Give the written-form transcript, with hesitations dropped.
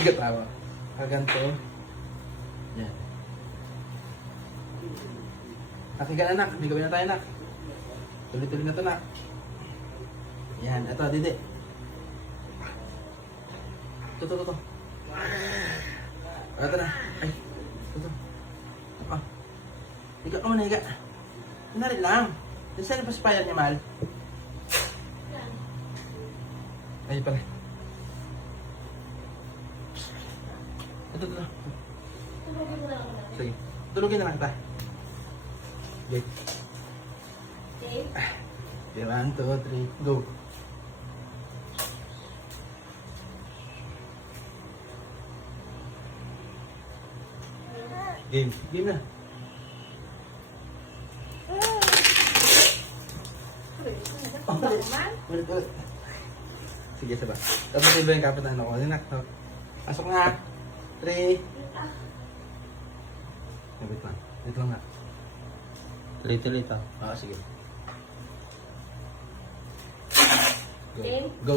Higa tawa. Ganito. Yan. Nakiga na, nak. May gawin na tayo, nak. Tuloy-tuloy na to, nak. Yan. Ito, didi. Ito. Ito na. Ay. Ito. Ah. Higa ka muna, higa. Kunwari lang. Saan pa si Payan niya, mahal? Ay, pala. Ito. Sige. Tulogin na lang kita. Okay. Okay, 1, 2, 3, go. Game. Game na. Ulit. Sige, sabah. Tapos matibay yung kapit na ano ko. Sinak. Pasok na. 3. Wait lang. Wait lang na. Tuloy-tuloy ito. Sige. Go. Go.